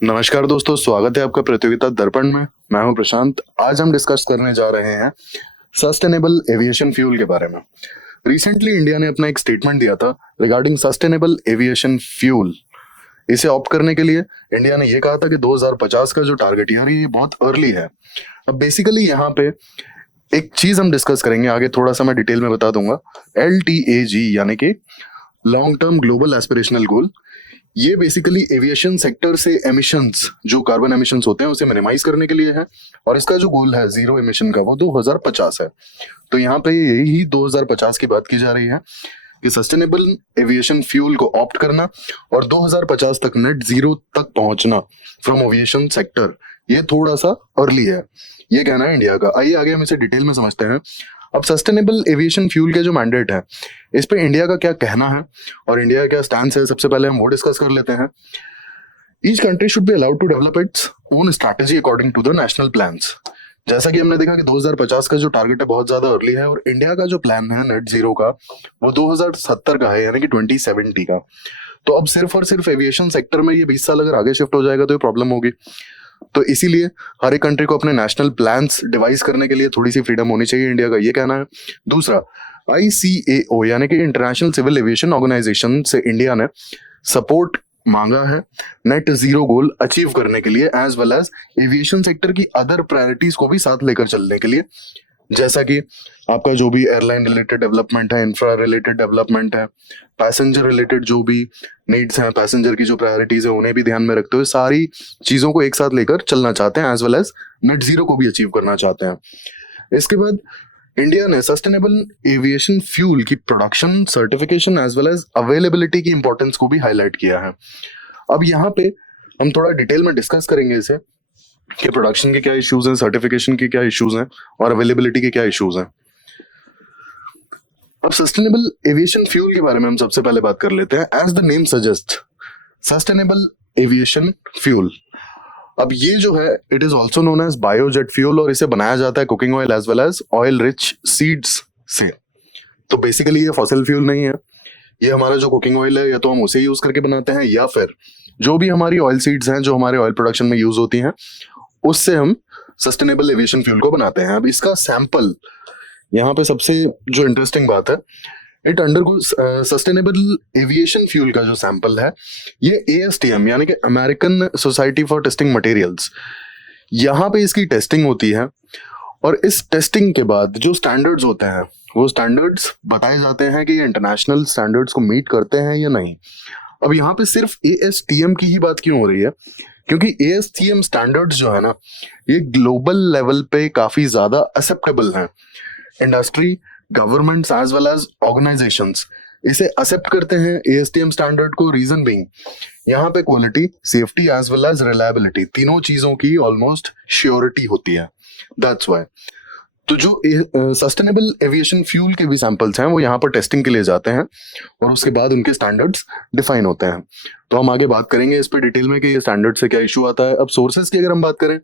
नमस्कार दोस्तों, स्वागत है आपका प्रतियोगिता दर्पण में। मैं हूं प्रशांत। आज हम डिस्कस करने जा रहे हैं सस्टेनेबल एविएशन फ्यूल के बारे में। रिसेंटली इंडिया ने अपना एक स्टेटमेंट दिया था रिगार्डिंग सस्टेनेबल एविएशन फ्यूल। इसे ऑप्ट करने के लिए इंडिया ने ये कहा था कि 2050 का जो टारगेट यार ये बहुत अर्ली है। अब बेसिकली यहाँ पे एक चीज हम डिस्कस करेंगे, आगे थोड़ा सा मैं डिटेल में बता दूंगा। LTAG यानी कि लॉन्ग टर्म ग्लोबल एस्पिरेशनल गोल। ये बेसिकली एविएशन सेक्टर से एमिशंस, जो कार्बन एमिशंस होते हैं उसे मिनिमाइज करने के लिए है, और इसका जो गोल है जीरो एमिशन का वो 2050 है। तो यहाँ पे यही 2050 की बात की जा रही है कि सस्टेनेबल एविएशन फ्यूल को ऑप्ट करना और 2050 तक नेट जीरो तक पहुंचना फ्रॉम एविएशन सेक्टर, ये थोड़ा सा अर्ली है, ये कहना है इंडिया का। आइए आगे हम इसे डिटेल में समझते हैं। अब सस्टेनेबल एविएशन फ्यूल के जो मैंडेट है, इस पे इंडिया का क्या कहना है और इंडिया का क्या स्टैंड है, सबसे पहले हम वो डिस्कस कर लेते हैं। Each country should be allowed to develop its own strategy according to the national plans. जैसा कि हमने देखा कि 2050 का जो टारगेट है बहुत ज्यादा अर्ली है, और इंडिया का जो प्लान है नेट जीरो का वो 2070 का है, यानी कि 2070 का। तो अब सिर्फ और सिर्फ एविएशन सेक्टर में ये 20 साल अगर आगे शिफ्ट हो जाएगा तो ये प्रॉब्लम होगी। तो इसीलिए हर एक कंट्री को अपने नेशनल प्लान्स डिवाइस करने के लिए थोड़ी सी फ्रीडम होनी चाहिए, इंडिया का ये कहना है। दूसरा, ICAO यानी कि इंटरनेशनल सिविल एविएशन ऑर्गेनाइजेशन से इंडिया ने सपोर्ट मांगा है नेट जीरो गोल अचीव करने के लिए, as well as aviation sector की अदर प्रायोरिटीज को भी साथ लेकर चलने के लिए, जैसा कि आपका जो भी एयरलाइन रिलेटेड डेवलपमेंट है, इंफ्रा रिलेटेड डेवलपमेंट है, पैसेंजर रिलेटेड जो भी नीड्स हैं, पैसेंजर की जो प्रायोरिटीज है उन्हें भी ध्यान में रखते हुए सारी चीजों को एक साथ लेकर चलना चाहते हैं, as well as net zero को भी अचीव करना चाहते हैं। इसके बाद इंडिया ने सस्टेनेबल एविएशन फ्यूल की production, certification as well as availability की इंपॉर्टेंस को भी हाईलाइट किया है। अब यहाँ पे हम थोड़ा डिटेल में डिस्कस करेंगे इसे कि प्रोडक्शन के क्या इश्यूज हैं, सर्टिफिकेशन के क्या इश्यूज हैं और अवेलेबिलिटी के क्या इश्यूज हैं। अब सस्टेनेबल एविएशन फ्यूल के बारे में हम सबसे पहले बात कर लेते हैं। As the name suggest, sustainable aviation fuel, अब ये जो है it is also known as biojet fuel, और इसे बनाया जाता है cooking oil as well as oil rich seeds से। तो बेसिकली ये फॉसिल फ्यूल नहीं है, ये हमारा जो कुकिंग ऑयल है या तो हम उसे यूज करके बनाते हैं, या फिर जो भी हमारी ऑयल सीड्स हैं जो हमारे ऑयल प्रोडक्शन में यूज होती हैं उससे हम सस्टेनेबल एविएशन फ्यूल को बनाते हैं। अब इसका सैंपल, यहाँ पे सबसे जो इंटरेस्टिंग बात है, it undergo sustainable aviation fuel का जो सैंपल है ये ASTM यानी कि American society for testing materials, यहाँ पे इसकी टेस्टिंग होती है, और इस टेस्टिंग के बाद जो स्टैंडर्ड्स होते हैं वो स्टैंडर्ड्स बताए जाते हैं कि ये इंटरनेशनल स्टैंडर्ड्स को मीट करते हैं या नहीं। अब यहाँ पे सिर्फ ASTM की ही बात क्यों हो रही है, क्योंकि ASTM स्टैंडर्ड्स जो है ना ये ग्लोबल लेवल पे काफी ज्यादा एक्सेप्टेबल हैं। Industry, governments as well as organisations इसे एक्सेप्ट करते हैं ASTM स्टैंडर्ड को। रीजन बीइंग यहाँ पे quality, safety as well as reliability, तीनों चीजों की ऑलमोस्ट श्योरिटी होती है, दैट्स व्हाई। तो जो सस्टेनेबल एविएशन फ्यूल के भी सैंपल्स हैं वो यहाँ पर टेस्टिंग के लिए जाते हैं, और उसके बाद उनके स्टैंडर्ड्स डिफाइन होते हैं। तो हम आगे बात करेंगे इस पे डिटेल में कि ये स्टैंडर्ड से क्या इशू आता है। अब सोर्सेज की अगर हम बात करें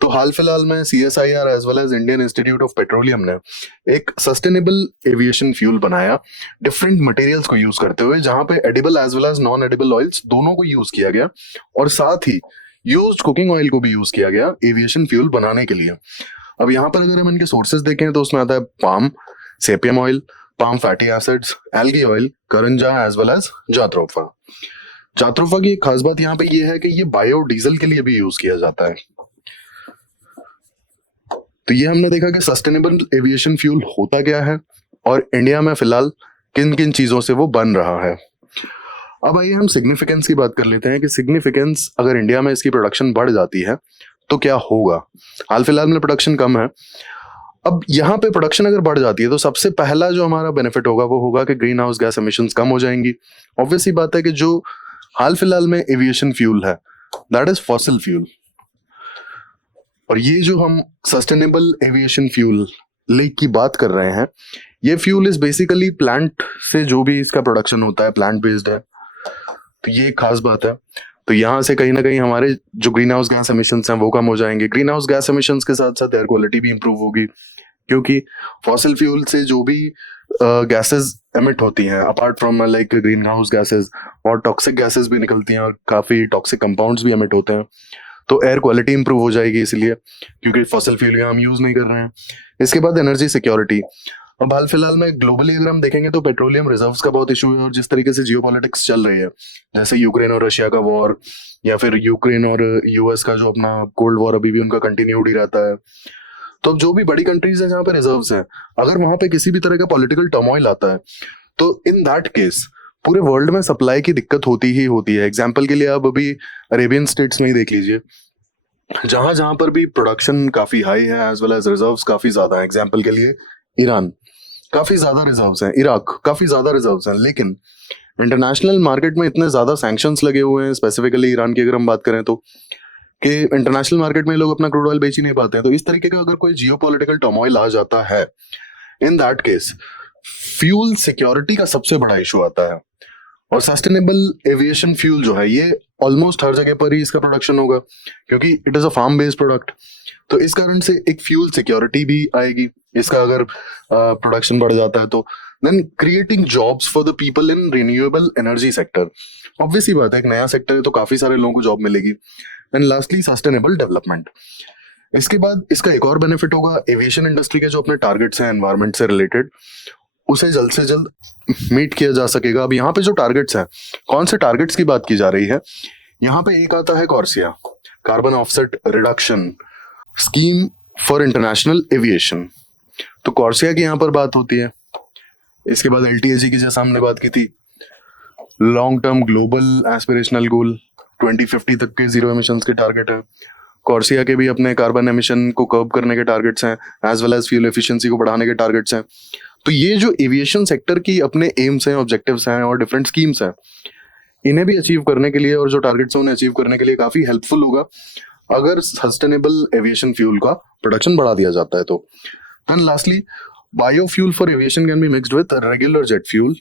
तो हाल फिलहाल में CSIR as well as Indian institute of petroleum ने एक सस्टेनेबल एविएशन फ्यूल बनाया डिफरेंट मटेरियल्स को यूज करते हुए, जहां पे edible as well as non edible oils दोनों को यूज किया गया, और साथ ही यूज्ड कुकिंग ऑयल को भी यूज किया गया एविएशन फ्यूल बनाने के लिए। अब यहाँ पर अगर हम इनके सोर्सेज देखें तो उसमें आता है palm, sapium oil, palm fatty acids, algae oil, karanja as well as jatropha. Jatropha की एक खास बात यहाँ पे ये है कि ये बायोडीजल के लिए भी यूज किया जाता है। तो ये हमने देखा कि सस्टेनेबल एविएशन फ्यूल होता क्या है और इंडिया में फिलहाल किन किन चीजों से वो बन रहा है। अब आइए हम सिग्निफिकेंस की बात कर लेते हैं कि सिग्निफिकेंस, अगर इंडिया में इसकी प्रोडक्शन बढ़ जाती है तो क्या होगा। हाल फिलहाल में प्रोडक्शन कम है, अब यहाँ पे प्रोडक्शन अगर बढ़ जाती है तो सबसे पहला जो हमारा बेनिफिट होगा वो होगा कि ग्रीन हाउस गैस एमिशंस कम हो जाएंगी। ऑब्वियस सी बात है कि जो हाल फिलहाल में एविएशन फ्यूल है दैट इज फॉसिल फ्यूल, और ये जो हम सस्टेनेबल एविएशन फ्यूल लेक की बात कर रहे हैं, ये फ्यूल इज बेसिकली प्लांट से जो भी इसका प्रोडक्शन होता है प्लांट बेस्ड है। तो ये एक खास बात है। तो यहाँ से कहीं ना कहीं हमारे जो ग्रीन हाउस गैस एमिशंस हैं वो कम हो जाएंगे। ग्रीन हाउस गैस एमिशंस के साथ साथ एयर क्वालिटी भी इंप्रूव होगी, क्योंकि फॉसिल फ्यूल से जो भी गैसेस एमिट होती हैं apart from like green house gases, और टॉक्सिक गैसेस भी निकलती हैं और काफ़ी टॉक्सिक कंपाउंड्स भी एमिट होते हैं। तो एयर क्वालिटी इंप्रूव हो जाएगी इसलिए, क्योंकि फॉसिल फ्यूल हम यूज़ नहीं कर रहे हैं। इसके बाद एनर्जी सिक्योरिटी। अब हाल फिलहाल में ग्लोबली अगर हम देखेंगे तो पेट्रोलियम रिजर्व्स का बहुत इशू है, और जिस तरीके से जियोपॉलिटिक्स चल रही है, जैसे यूक्रेन और रशिया का वॉर, या फिर यूक्रेन और यूएस का जो अपना कोल्ड वॉर अभी भी उनका कंटिन्यूड ही रहता है। तो अब जो भी बड़ी कंट्रीज है जहाँ पे रिजर्व्स हैं, अगर वहां पे किसी भी तरह का पॉलिटिकल टर्मोइल आता है, तो इन दैट केस पूरे वर्ल्ड में सप्लाई की दिक्कत होती ही होती है। एग्जाम्पल के लिए आप अभी अरेबियन स्टेट्स में ही देख लीजिए, जहां जहां पर भी प्रोडक्शन काफी हाई है एज वेल एज रिजर्व्स काफी ज्यादा है। एग्जाम्पल के लिए ईरान, काफी ज्यादा रिजर्व्स हैं, इराक, काफी ज्यादा रिजर्व्स हैं, लेकिन इंटरनेशनल मार्केट में इतने ज्यादा सैंक्शंस लगे हुए हैं, स्पेसिफिकली ईरान की अगर हम बात करें तो, कि इंटरनेशनल मार्केट में लोग अपना क्रूड ऑयल बेच ही नहीं पाते हैं। तो इस तरीके का अगर कोई जियोपॉलिटिकल टर्मोइल आ जाता है, in that case fuel security का सबसे बड़ा इशू आता है। और सस्टेनेबल एविएशन फ्यूल जो है, ये ऑलमोस्ट हर जगह पर ही इसका प्रोडक्शन होगा, क्योंकि it is a farm based product. तो इस कारण से एक फ्यूल सिक्योरिटी भी आएगी इसका, अगर प्रोडक्शन बढ़ जाता है तो। Then creating jobs for the people in renewable energy sector. Obviously बात है, एक नया सेक्टर है तो काफी सारे लोगों को जॉब मिलेगी। And lastly sustainable development. इसके बाद इसका एक और बेनिफिट होगा, एविएशन इंडस्ट्री के जो अपने टारगेट्स हैं एनवायरमेंट से रिलेटेड, उसे जल्द से जल्द मीट किया जा सकेगा। अब यहाँ पे जो टारगेट्स हैं, कौन से टारगेट्स की बात की जा रही है, यहाँ पे एक आता है CORSIA, carbon offset reduction scheme for international aviation. तो कॉर्सिया की यहाँ पर बात होती है। इसके बाद एलटीएजी की जैसा हमने बात की थी, लॉन्ग टर्म ग्लोबल एस्पिरेशनल गोल 2050 तक के जीरो एमिशंस के टारगेट है। कॉर्सिया के भी अपने कार्बन एमिशन को कर्ब करने के टारगेट्स हैं, as well as fuel efficiency को बढ़ाने के टारगेट्स हैं। तो ये जो एविएशन सेक्टर की अपने एम्स हैं, ऑब्जेक्टिव्स हैं और डिफरेंट स्कीम्स हैं, इन्हें भी अचीव करने के लिए, और जो टारगेट्स हैं उन्हें अचीव करने के लिए काफी हेल्पफुल होगा अगर सस्टेनेबल एविएशन फ्यूल का प्रोडक्शन बढ़ा दिया जाता है तो। Then lastly, biofuel for aviation can be mixed with regular jet fuel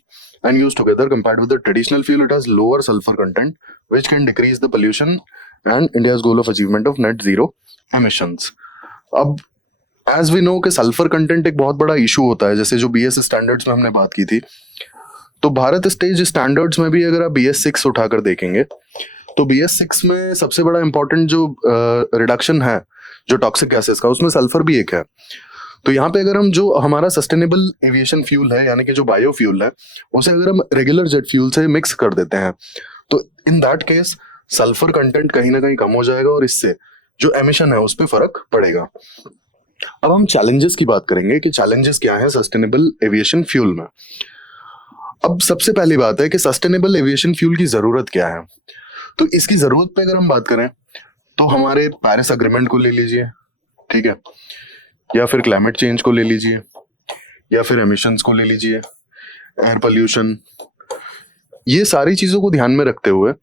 and used together. Compared with the traditional fuel, it has lower sulfur content, which can decrease the pollution and India's goal of achievement of net zero emissions. अब as we know कि sulphur content एक बहुत बड़ा issue होता है, जैसे जो BS standards में हमने बात की थी, तो भारत स्टेज स्टैंडर्ड्स में भी अगर आप BS6 उठाकर देखेंगे, तो BS6 में सबसे बड़ा इंपॉर्टेंट जो रिडक्शन है जो टॉक्सिक गैसेस का, उसमें सल्फर भी एक है। तो यहाँ पे अगर हम जो हमारा सस्टेनेबल एविएशन फ्यूल है, यानी कि जो बायो फ्यूल है, उसे अगर हम रेगुलर जेट फ्यूल से मिक्स कर देते हैं, तो in that case sulphur content कहीं ना कहीं कम हो जाएगा, और इससे जो एमिशन है उस पर फर्क पड़ेगा। अब हम चैलेंजेस की बात करेंगे कि चैलेंजेस क्या है सस्टेनेबल एविएशन फ्यूल में। अब सबसे पहली बात है कि सस्टेनेबल एविएशन फ्यूल की जरूरत क्या है। तो इसकी जरूरत पे अगर हम बात करें तो हमारे पेरिस अग्रीमेंट को ले लीजिए, ठीक है, या फिर क्लाइमेट चेंज को ले लीजिए, या फिर एमिशंस को ले लीजिए, एयर पोल्यूशन, ये सारी चीजों को ध्यान में रखते हुए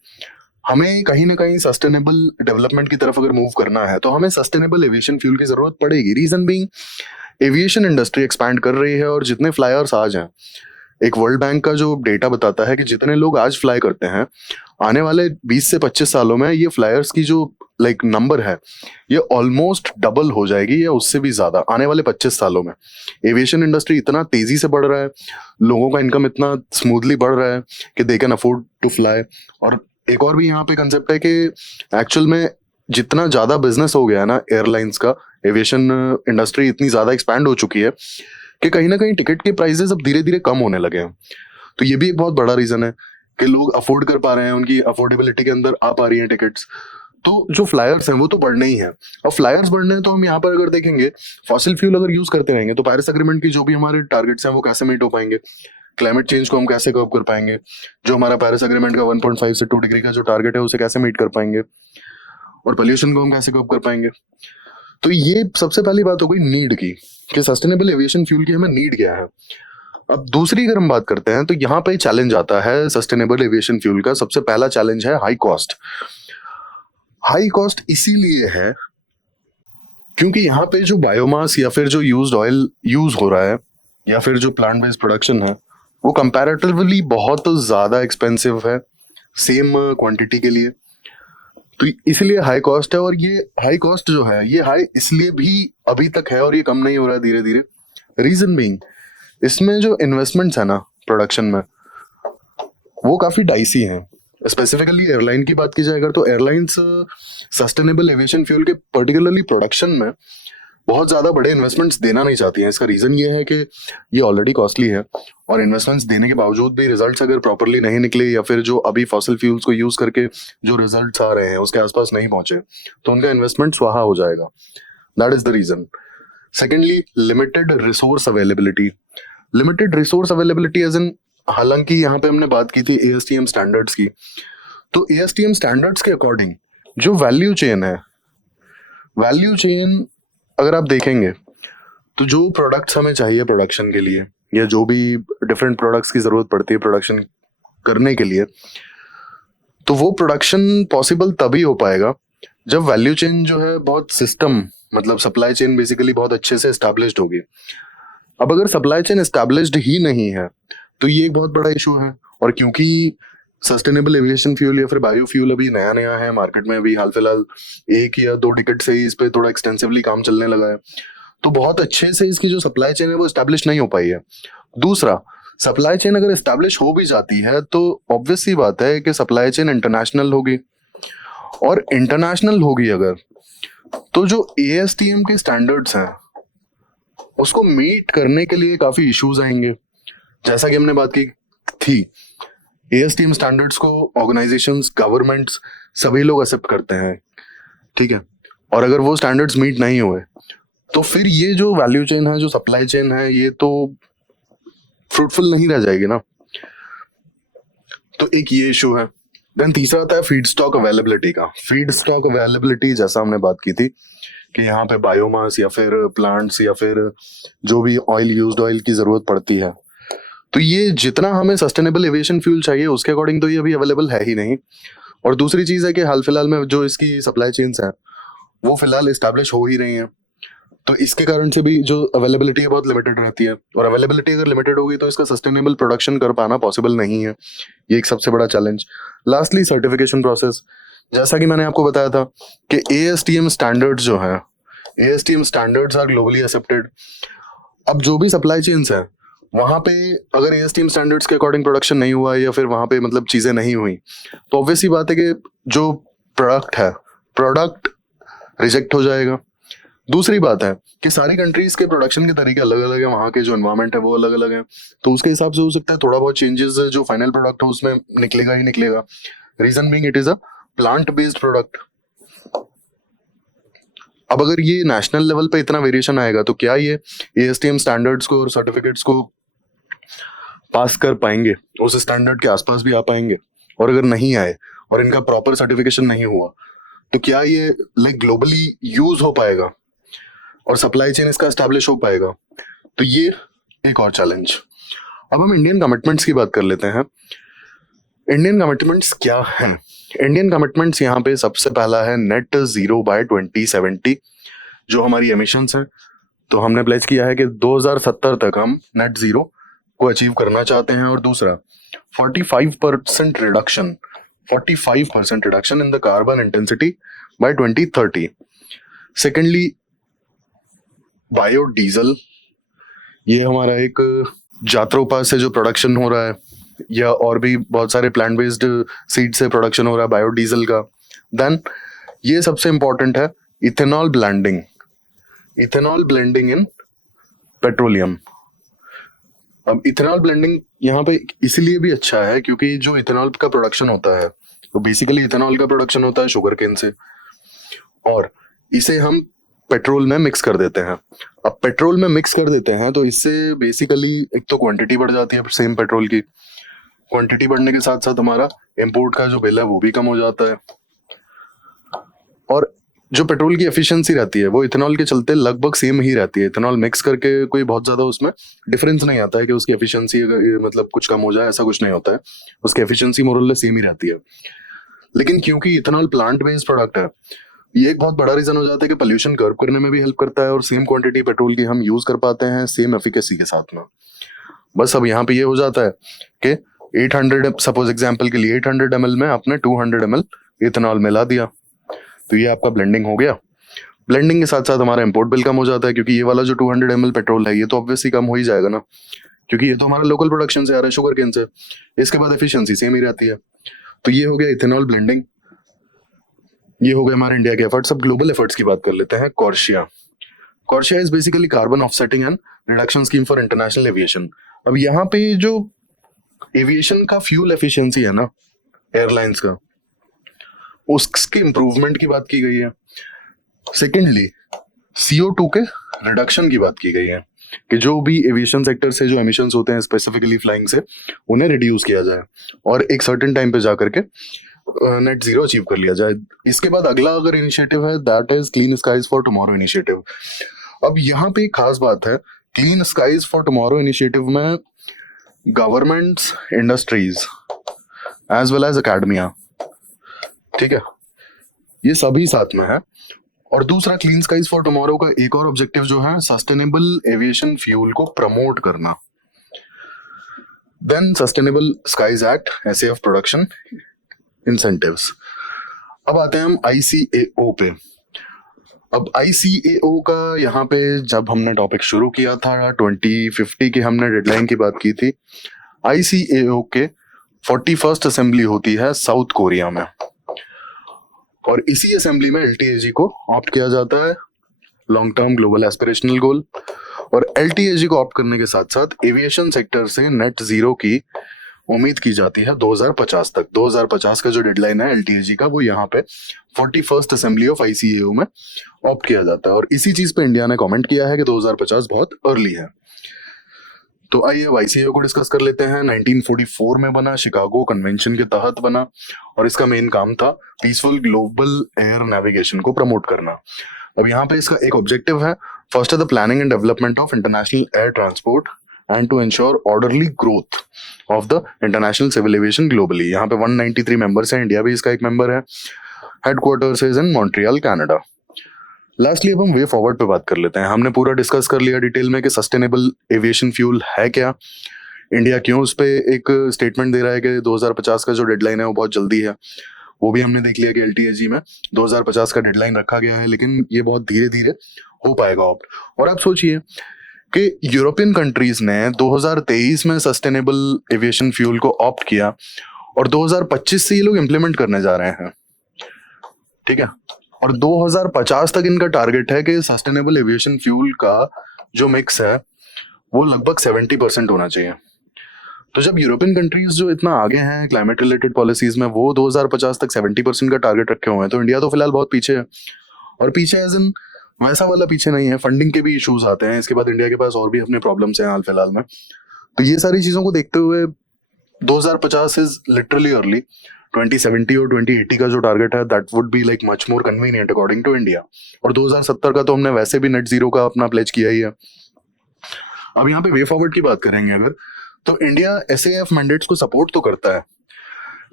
हमें कहीं ना कहीं सस्टेनेबल डेवलपमेंट की तरफ अगर मूव करना है तो हमें सस्टेनेबल एविएशन फ्यूल की जरूरत पड़ेगी। Reason being, aviation industry expand कर रही है, और जितने फ्लायर्स आज हैं, एक वर्ल्ड बैंक का जो डेटा बताता है कि जितने लोग आज फ्लाई करते हैं, आने वाले 20 से 25 सालों में ये फ्लायर्स की जो नंबर है, ये ऑलमोस्ट डबल हो जाएगी या उससे भी ज्यादा आने वाले 25 सालों में। एविएशन इंडस्ट्री इतना तेजी से बढ़ रहा है, लोगों का इनकम इतना स्मूथली बढ़ रहा है कि they can afford to fly. और एक और भी यहाँ पे कंसेप्ट है कि एक्चुअल में जितना ज्यादा बिजनेस हो गया है ना एयरलाइंस का, एविएशन इंडस्ट्री इतनी ज्यादा एक्सपैंड हो चुकी है कि कहीं ना कहीं टिकट के प्राइसेस अब धीरे धीरे कम होने लगे हैं। तो ये भी एक बहुत बड़ा रीजन है कि लोग अफोर्ड कर पा रहे हैं, उनकी अफोर्डेबिलिटी के अंदर आ पा रही है टिकट्स। तो जो फ्लायर्स हैं वो तो बढ़ने ही हैं। अब फ्लायर्स बढ़ने हैं तो हम यहाँ पर अगर देखेंगे, फॉसिल फ्यूल अगर यूज करते रहेंगे तो पेरिस एग्रीमेंट की जो भी हमारे टारगेट्स हैं वो कैसे मीट हो पाएंगे, क्लाइमेट चेंज को हम कैसे कर्व कर पाएंगे, जो हमारा पेरिस एग्रीमेंट का 1.5 से 2 डिग्री का जो टारगेट है उसे कैसे मीट कर पाएंगे, और पोल्यूशन को हम कैसे कर्व कर पाएंगे। तो ये सबसे पहली बात हो गई नीड की, कि सस्टेनेबल एविएशन फ्यूल की हमें नीड क्या है। अब दूसरी अगर हम बात करते हैं तो यहाँ पे चैलेंज आता है सस्टेनेबल एविएशन फ्यूल का। सबसे पहला चैलेंज है हाई कॉस्ट। हाई कॉस्ट इसीलिए है क्योंकि यहाँ पे जो बायोमास या फिर जो यूज्ड ऑयल यूज हो रहा है, या फिर जो प्लांट बेस्ड प्रोडक्शन है, वो कंपैरेटिवली बहुत ज्यादा एक्सपेंसिव है सेम क्वांटिटी के लिए। तो इसलिए हाई कॉस्ट है, और ये हाई कॉस्ट जो है ये हाई इसलिए भी अभी तक है, और ये कम नहीं हो रहा है धीरे धीरे। रीजन बीइंग इसमें जो इन्वेस्टमेंट्स है ना प्रोडक्शन में, वो काफी डाइसी हैं। स्पेसिफिकली एयरलाइन की बात की जाए अगर, तो एयरलाइंस सस्टेनेबल एविएशन फ्यूल के पर्टिकुलरली प्रोडक्शन में बहुत ज्यादा बड़े इन्वेस्टमेंट्स देना नहीं चाहती हैं। इसका रीजन ये है कि ये ऑलरेडी कॉस्टली है, और इन्वेस्टमेंट्स देने के बावजूद भी रिजल्ट्स अगर प्रॉपरली नहीं निकले, या फिर जो अभी फॉसिल फ्यूल्स को यूज करके जो रिजल्ट्स आ रहे हैं उसके आसपास नहीं पहुंचे, तो उनका इन्वेस्टमेंट स्वाहा हो जाएगा। That is the reason. Secondly, limited resource availability. Limited resource availability as in, हालांकि यहाँ पे हमने बात की थी ASTM स्टैंडर्ड्स की, तो ASTM स्टैंडर्ड्स के अकॉर्डिंग जो वैल्यू चेन है, वैल्यू चेन अगर आप देखेंगे तो जो प्रोडक्ट्स हमें चाहिए प्रोडक्शन के लिए, या जो भी डिफरेंट प्रोडक्ट्स की जरूरत पड़ती है प्रोडक्शन करने के लिए, तो वो प्रोडक्शन पॉसिबल तभी हो पाएगा जब वैल्यू चेन जो है बहुत सिस्टम, मतलब सप्लाई चेन बेसिकली बहुत अच्छे से एस्टैब्लिश्ड होगी। अब अगर सप्लाई चेन एस्टैब्लिश्ड ही नहीं है तो ये एक बहुत बड़ा इशू है। और क्योंकि सस्टेनेबल एविएशन फ्यूल या फिर बायो फ्यूल अभी नया नया है मार्केट में, अभी हाल फिलहाल 1 या 2 डिकेड से ही इस पे थोड़ा एक्सटेंसिवली काम चलने लगा है, तो बहुत अच्छे से इसकी जो सप्लाई चेन है वो एस्टैब्लिश नहीं हो पाई है। दूसरा, सप्लाई चेन अगर एस्टैब्लिश हो भी जाती है तो ऑब्वियस सी बात है कि सप्लाई चेन इंटरनेशनल होगी, और इंटरनेशनल होगी अगर, तो जो ASTM के स्टैंडर्ड्स हैं उसको मीट करने के लिए काफी इश्यूज आएंगे। जैसा कि हमने बात की थी, ASTM स्टैंडर्ड्स को ऑर्गेनाइजेशंस, गवर्नमेंट्स, सभी लोग एक्सेप्ट करते हैं, ठीक है। और अगर वो स्टैंडर्ड्स मीट नहीं हुए तो फिर ये जो वैल्यू चेन है, जो सप्लाई चेन है, ये तो फ्रूटफुल नहीं रह जाएगी ना। तो एक ये इशू है। देन तीसरा आता है फीड स्टॉक अवेलेबिलिटी का। फीड स्टॉक अवेलेबिलिटी, जैसा हमने बात की थी कि यहाँ पे बायोमास या फिर प्लांट्स या फिर जो भी ऑयल, यूज्ड ऑयल की जरूरत पड़ती है, तो ये जितना हमें सस्टेनेबल एविएशन फ्यूल चाहिए उसके अकॉर्डिंग तो ये अभी अवेलेबल है ही नहीं। और दूसरी चीज है कि हाल फिलहाल में जो इसकी सप्लाई चेन्स हैं वो फिलहाल एस्टैब्लिश हो ही रही हैं, तो इसके कारण से भी जो अवेलेबिलिटी है बहुत लिमिटेड रहती है। और अवेलेबिलिटी अगर लिमिटेड होगी तो इसका सस्टेनेबल प्रोडक्शन कर पाना पॉसिबल नहीं है, ये एक सबसे बड़ा चैलेंज। Lastly, certification process. जैसा कि मैंने आपको बताया था कि ASTM स्टैंडर्ड्स जो हैं, ASTM standards are globally accepted. अब जो भी सप्लाई चेन्स हैं वहां पे अगर ASTM स्टैंडर्ड्स के अकॉर्डिंग प्रोडक्शन नहीं हुआ, या फिर वहां पे मतलब चीजें नहीं हुई, तो ऑब्वियस सी बात है कि जो प्रोडक्ट है, प्रोडक्ट रिजेक्ट हो जाएगा। दूसरी बात है कि सारी कंट्रीज के प्रोडक्शन के तरीके अलग अलग है, वहाँ के जो एनवायरमेंट है वो अलग अलग है, तो उसके हिसाब से हो सकता है थोड़ा बहुत चेंजेस जो फाइनल प्रोडक्ट हो उसमें निकलेगा ही निकलेगा। Reason being it is a plant based product. अब अगर ये नेशनल लेवल पे इतना वेरिएशन आएगा तो क्या ये ASTM स्टैंडर्ड्स को और सर्टिफिकेट्स को पास कर पाएंगे, उस स्टैंडर्ड के आसपास भी आ पाएंगे? और अगर नहीं आए और इनका प्रॉपर सर्टिफिकेशन नहीं हुआ तो क्या ये लाइक ग्लोबली यूज हो पाएगा और सप्लाई चेन इसका एस्टैब्लिश हो पाएगा? तो ये एक और चैलेंज। अब हम इंडियन कमिटमेंट्स की बात कर लेते हैं। इंडियन कमिटमेंट्स क्या हैं? इंडियन कमिटमेंट्स यहाँ पे सबसे पहला है नेट जीरो बाय 2070, जो हमारी एमिशंस हैं। तो हमने प्लेज किया है कि 2070 तक हम नेट जीरो को अचीव करना चाहते हैं। और दूसरा 45% reduction, 45% reduction in the carbon intensity bye 2030। Secondly biodiesel, ये हमारा एक जात्रोपा से जो प्रोडक्शन हो रहा है, या और भी बहुत सारे प्लांट बेस्ड सीड से प्रोडक्शन हो रहा है बायोडीजल का। देन ये सबसे इंपॉर्टेंट है ethanol blending, ethanol blending in petroleum. अब इथेनॉल ब्लेंडिंग यहाँ पे इसलिए भी अच्छा है क्योंकि जो इथेनॉल का प्रोडक्शन होता है तो बेसिकली इथेनॉल का प्रोडक्शन होता है शुगर केन से, और इसे हम पेट्रोल में मिक्स कर देते हैं। अब पेट्रोल में मिक्स कर देते हैं तो इससे बेसिकली एक तो क्वांटिटी बढ़ जाती है सेम पेट्रोल की, क्वांटिटी बढ़ने के साथ साथ हमारा इंपोर्ट का जो बिल है वो भी कम हो जाता है, और जो पेट्रोल की एफिशिएंसी रहती है वो इथेनॉल के चलते लगभग सेम ही रहती है। इथेनॉल मिक्स करके कोई बहुत ज्यादा उसमें डिफरेंस नहीं आता है कि उसकी एफिशिएंसी मतलब कुछ कम हो जाए, ऐसा कुछ नहीं होता है, उसकी एफिशिएंसी मोरलेस सेम ही रहती है। लेकिन क्योंकि इथेनॉल प्लांट बेस्ड प्रोडक्ट है, ये एक बहुत बड़ा रीजन हो जाता है कि पोल्यूशन कर्व करने में भी हेल्प करता है, और सेम क्वांटिटी पेट्रोल की हम यूज कर पाते हैं सेम एफिकेसी के साथ में। बस अब यहाँ पे ये हो जाता है कि 800, सपोज एग्जांपल के लिए 800 ml में आपने 200 ml इथेनॉल मिला दिया, तो ये आपका ब्लेंडिंग हो गया। ब्लेंडिंग के साथ साथ हमारा इंपोर्ट बिल कम हो जाता है क्योंकि ये वाला जो 200 ml पेट्रोल है ये तो ऑब्वियसली कम हो ही जाएगा ना। क्योंकि ये तो हमारा लोकल प्रोडक्शन से आ रहा है, शुगर केन से। इसके बाद एफिशिएंसी सेम ही रहती है। तो ये हो गया इथेनॉल ब्लेंडिंग, ये हो गए हमारे इंडिया के एफर्ट्स। अब ग्लोबल एफर्ट्स की बात कर लेते हैं। CORSIA, CORSIA is basically carbon offsetting and reduction scheme for international aviation. अब यहाँ पे जो एविएशन का फ्यूल एफिशिएंसी है ना एयरलाइंस का, उसके इंप्रूवमेंट की बात की गई है। सेकेंडली CO2 के रिडक्शन की बात की गई है कि जो भी एविएशन सेक्टर से जो एमिशंस होते हैं स्पेसिफिकली फ्लाइंग से, उन्हें रिड्यूस किया जाए और एक सर्टेन टाइम पे जाकर के नेट जीरो अचीव कर लिया जाए। इसके बाद अगला अगर इनिशिएटिव है that is clean skies for tomorrow initiative. अब यहाँ पे एक खास बात है, clean skies for tomorrow initiative में governments, industries as well as academia, ठीक है, ये सभी साथ में है। और दूसरा क्लीन स्काईज फॉर टुमारो का एक और ऑब्जेक्टिव जो है सस्टेनेबल एविएशन फ्यूल को प्रमोट करना। Then sustainable skies act, SAF production incentives. अब आते हैं हम ICAO पे। अब ICAO का यहाँ पे जब हमने टॉपिक शुरू किया था 2050 की हमने डेडलाइन की बात की थी। ICAO के 41st असेंबली होती है साउथ कोरिया में, और इसी असेंबली में LTAG को ऑप्ट किया जाता है, लॉन्ग टर्म ग्लोबल एस्पिरेशनल गोल। और LTAG को ऑप्ट करने के साथ साथ एविएशन सेक्टर से नेट जीरो की उम्मीद की जाती है 2050 तक। 2050 का जो डेडलाइन है LTAG का, वो यहाँ पे 41st असेंबली ऑफ ICAO में ऑप्ट किया जाता है। और इसी चीज पे इंडिया ने कमेंट किया है कि 2050 बहुत अर्ली है। तो आइए अब ICAO को डिस्कस कर लेते हैं। 1944 में बना, शिकागो कन्वेंशन के तहत बना, और इसका मेन काम था पीसफुल ग्लोबल एयर नेविगेशन को प्रमोट करना। अब यहाँ पे इसका एक ऑब्जेक्टिव है, फर्स्ट है the planning and development of international air transport and to ensure orderly growth of the international civil aviation globally. यहाँ पे 193 मेंबर्स हैं, इंडिया भी इसका एक मेंबर है। Headquarters is in Montreal, Canada. Lastly अब हम वे फॉरवर्ड पे बात कर लेते हैं। हमने पूरा डिस्कस कर लिया डिटेल में कि सस्टेनेबल एविएशन फ्यूल है क्या, इंडिया क्यों उस पे एक स्टेटमेंट दे रहा है कि 2050 का जो डेडलाइन है वो बहुत जल्दी है। वो भी हमने देख लिया कि LTAG में 2050 का डेडलाइन रखा गया है, लेकिन ये बहुत धीरे धीरे हो पाएगा ऑप्ट। और आप सोचिए कि यूरोपियन कंट्रीज ने 2023 में सस्टेनेबल एविएशन फ्यूल को ऑप्ट किया, और 2025 से ये लोग इंप्लीमेंट करने जा रहे हैं, ठीक है। और 2050 तक इनका टारगेट है कि सस्टेनेबल एविएशन फ्यूल का जो मिक्स है वो लगभग 70% होना चाहिए। तो जब यूरोपियन कंट्रीज जो इतना आगे हैं क्लाइमेट रिलेटेड पॉलिसीज में, वो 2050 तक 70% का टारगेट रखे हुए हैं, तो इंडिया तो फिलहाल बहुत पीछे है। और पीछे एज इन वैसा वाला पीछे नहीं है, फंडिंग के भी इश्यूज आते हैं। इसके बाद इंडिया के पास और भी अपने प्रॉब्लम्स हैं हाल फिलहाल में। तो ये सारी चीजों को देखते हुए 2050 इज लिटरली अर्ली। 2070 और 2080 का जो टारगेट है that would be like much more convenient according to India. और 2070 का तो हमने वैसे भी नेट जीरो का अपना प्लेज किया ही है। अब यहाँ पे वे फॉरवर्ड की बात करेंगे अगर, तो इंडिया SAF मैंडेट्स को सपोर्ट तो करता है,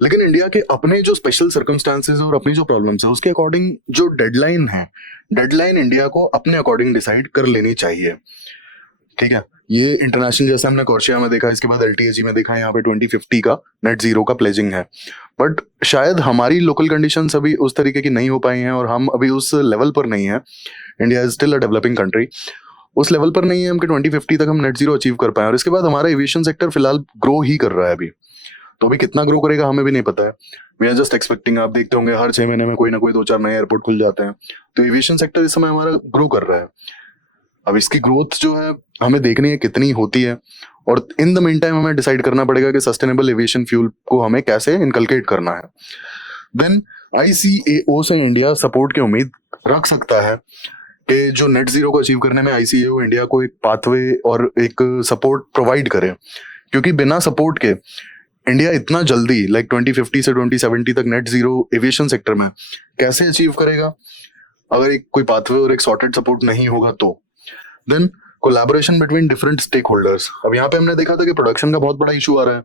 लेकिन इंडिया के अपने जो स्पेशल सर्कमस्टांसेस और अपनी जो प्रॉब्लम्स है उसके अकॉर्डिंग जो डेडलाइन है, डेडलाइन इंडिया को अपने अकॉर्डिंग डिसाइड कर लेनी चाहिए, ठीक है। ये इंटरनेशनल जैसे हमने कॉर्सिया में देखा, इसके बाद LTAG में देखा, यहाँ पे 2050 का नेट जीरो का प्लेजिंग है। बट शायद हमारी लोकल कंडीशंस अभी उस तरीके की नहीं हो पाई हैं, और हम अभी उस लेवल पर नहीं है। India is still a developing country, उस लेवल पर नहीं है हम कि 2050 तक हम नेट जीरो अचीव कर पाए। और इसके बाद हमारा एविएशन सेक्टर फिलहाल ग्रो ही कर रहा है अभी, तो अभी कितना ग्रो करेगा हमें भी नहीं पता है। We are just expecting. आप देखते होंगे हर 6 महीने में कोई ना कोई 2-4 नए एयरपोर्ट खुल जाते हैं। तो एविएशन सेक्टर इस समय हमारा ग्रो कर रहा है। अब इसकी ग्रोथ जो है हमें देखनी है कितनी होती है, और इन द मीन टाइम हमें डिसाइड करना पड़ेगा कि सस्टेनेबल एविएशन फ्यूल को हमें कैसे इनकलकेट करना है। देन ICAO से इंडिया सपोर्ट की उम्मीद रख सकता है कि जो नेट जीरो को अचीव करने में ICAO इंडिया को एक पाथवे और एक सपोर्ट प्रोवाइड करे, क्योंकि बिना सपोर्ट के इंडिया इतना जल्दी लाइक 2050 से 2070 तक नेट जीरो एविएशन सेक्टर में कैसे अचीव करेगा, अगर एक कोई पाथवे और एक सॉर्टेड सपोर्ट नहीं होगा तो। Then collaboration between different stakeholders. अब यहाँ पे हमने देखा था कि प्रोडक्शन का बहुत बड़ा इशू आ रहा है,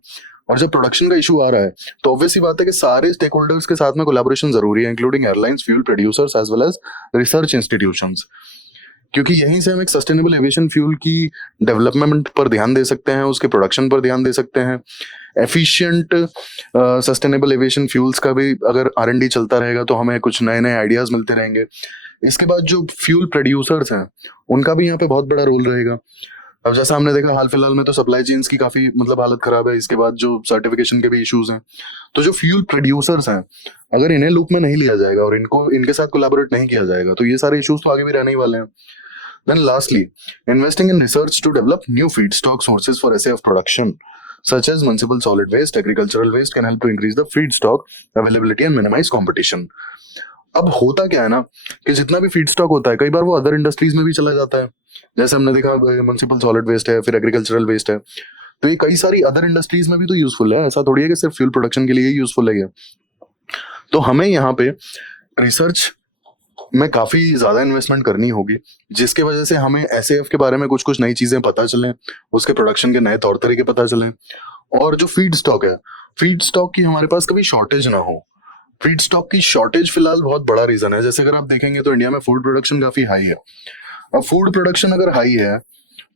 और जब प्रोडक्शन का इशू आ रहा है तो ऑब्वियस सी बात है कि सारे स्टेक होल्डर्स के साथ में कोलैबोरेशन जरूरी है, including airlines, fuel producers as well as research institutions, क्योंकि यहीं से हम एक सस्टेनेबल एविएशन फ्यूल की डेवलपमेंट पर ध्यान दे सकते हैं, उसके प्रोडक्शन पर ध्यान दे सकते हैं। एफिशिएंट सस्टेनेबल एविएशन फ्यूल्स का भी अगर R&D चलता रहेगा तो हमें कुछ नए नए आइडियाज मिलते रहेंगे। इसके बाद जो फ्यूल प्रोड्यूसर्स हैं उनका भी यहाँ पे बहुत बड़ा रोल रहेगा। अब जैसा हमने देखा हाल फिलहाल में तो सप्लाई चेन्स की काफी मतलब हालत खराब है, इसके बाद जो सर्टिफिकेशन के भी इश्यूज हैं। तो जो फ्यूल प्रोड्यूसर्स हैं, अगर इन्हें लूप में नहीं लिया जाएगा और इनको इनके साथ कोलैबोरेट नहीं किया जाएगा तो ये सारे इश्यूज तो आगे भी रहने ही वाले हैं। Then lastly, investing in research to develop new feedstock sources for SAF production, such as municipal solid waste, agricultural waste, can help to increase the feedstock availability and minimize competition. अब होता क्या है ना कि जितना भी फीडस्टॉक होता है कई बार वो अदर इंडस्ट्रीज में भी चला जाता है। जैसे हमने देखा म्युनिसिपल सॉलिड वेस्ट है, फिर एग्रीकल्चरल वेस्ट है, तो ये कई सारी अदर इंडस्ट्रीज में भी तो यूजफुल है। ऐसा थोड़ी है कि सिर्फ फ्यूल प्रोडक्शन के लिए ही यूजफुल है ये। तो हमें यहाँ पे रिसर्च में काफी ज्यादा इन्वेस्टमेंट करनी होगी, जिसके वजह से हमें एसएएफ के बारे में कुछ कुछ नई चीजें पता चलें, उसके प्रोडक्शन के नए तौर तरीके पता चलें, और जो फीड स्टॉक है, फीड स्टॉक की हमारे पास कभी शॉर्टेज ना हो। फीड स्टॉक की शॉर्टेज फिलहाल बहुत बड़ा रीजन है। जैसे अगर आप देखेंगे तो इंडिया में फूड प्रोडक्शन काफी हाई है। अब फूड प्रोडक्शन अगर हाई है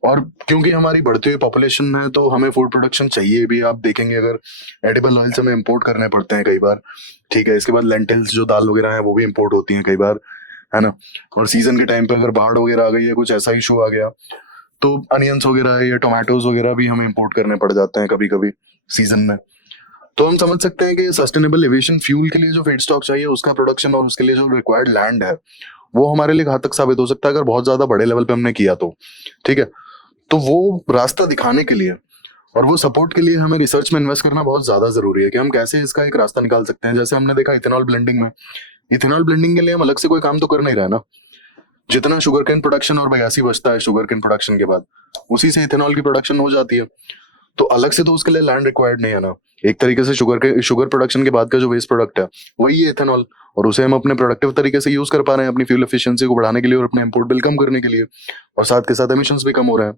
और क्योंकि हमारी बढ़ती हुई पॉपुलेशन है तो हमें फूड प्रोडक्शन चाहिए भी। आप देखेंगे अगर एडिबल ऑयल्स हमें इंपोर्ट करने पड़ते हैं कई बार, ठीक है। इसके बाद लेंटिल्स जो दाल वगैरह है वो भी इंपोर्ट होती हैं कई बार, है ना। और सीजन के टाइम पे अगर बाढ़ वगैरह आ गई है, कुछ ऐसा इशू आ गया, तो अनियंस वगैरह या टोमेटोज वगैरह भी हमें इंपोर्ट करने पड़ जाते हैं कभी कभी सीजन में। तो हम समझ सकते हैं कि सस्टेनेबल एविएशन फ्यूल के लिए जो फीड स्टॉक चाहिए उसका प्रोडक्शन और उसके लिए जो रिक्वायर्ड लैंड है वो हमारे लिए घातक साबित हो सकता है अगर बहुत ज्यादा बड़े लेवल पे हमने किया तो, ठीक है। तो वो रास्ता दिखाने के लिए और वो सपोर्ट के लिए हमें रिसर्च में इन्वेस्ट करना बहुत ज्यादा जरूरी है कि हम कैसे इसका एक रास्ता निकाल सकते हैं। जैसे हमने देखा इथेनॉल ब्लेंडिंग में, इथेनॉल ब्लेंडिंग के लिए हम अलग से कोई काम तो कर नहीं रहे ना। जितना शुगर केन प्रोडक्शन और बयासी बचता है शुगर केन प्रोडक्शन के बाद, उसी से इथेनॉल की प्रोडक्शन हो जाती है। तो अलग से तो उसके लिए लैंड रिक्वायर्ड नहीं है ना। एक तरीके से शुगर प्रोडक्शन के बाद का जो वेस्ट प्रोडक्ट है वही है इथेनॉल, और उसे हम अपने प्रोडक्टिव तरीके से यूज कर पा रहे हैं अपनी फ्यूल एफिशिएंसी को बढ़ाने के लिए और अपने इंपोर्ट बिल कम करने के लिए, और साथ के साथ एमिशंस भी कम हो रहे हैं।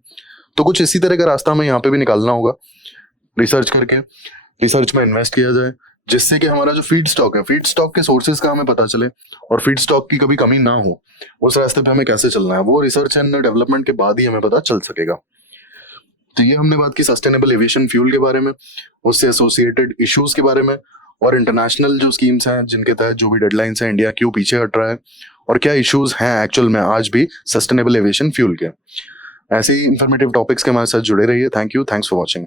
तो कुछ इसी तरह का रास्ता हमें यहाँ पे भी निकालना होगा। रिसर्च करके रिसर्च में इन्वेस्ट किया जाए, जिससे कि हमारा जो फीड स्टॉक है, फीड स्टॉक के सोर्सेज का हमें पता चले और फीड स्टॉक की कभी कमी ना हो। उस रास्ते पे हमें कैसे चलना है वो रिसर्च एंड डेवलपमेंट के बाद ही हमें पता चल सकेगा। तो ये हमने बात की सस्टेनेबल एविएशन फ्यूल के बारे में, उससे एसोसिएटेड इश्यूज के बारे में, और इंटरनेशनल जो स्कीम्स हैं जिनके तहत जो भी डेडलाइंस हैं इंडिया क्यों पीछे हट रहा है और क्या इश्यूज हैं एक्चुअल में आज भी सस्टेनेबल एविएशन फ्यूल के। ऐसे ही इंफॉर्मेटिव टॉपिक्स के हमारे साथ जुड़े रहिए। Thank you, thanks for watching.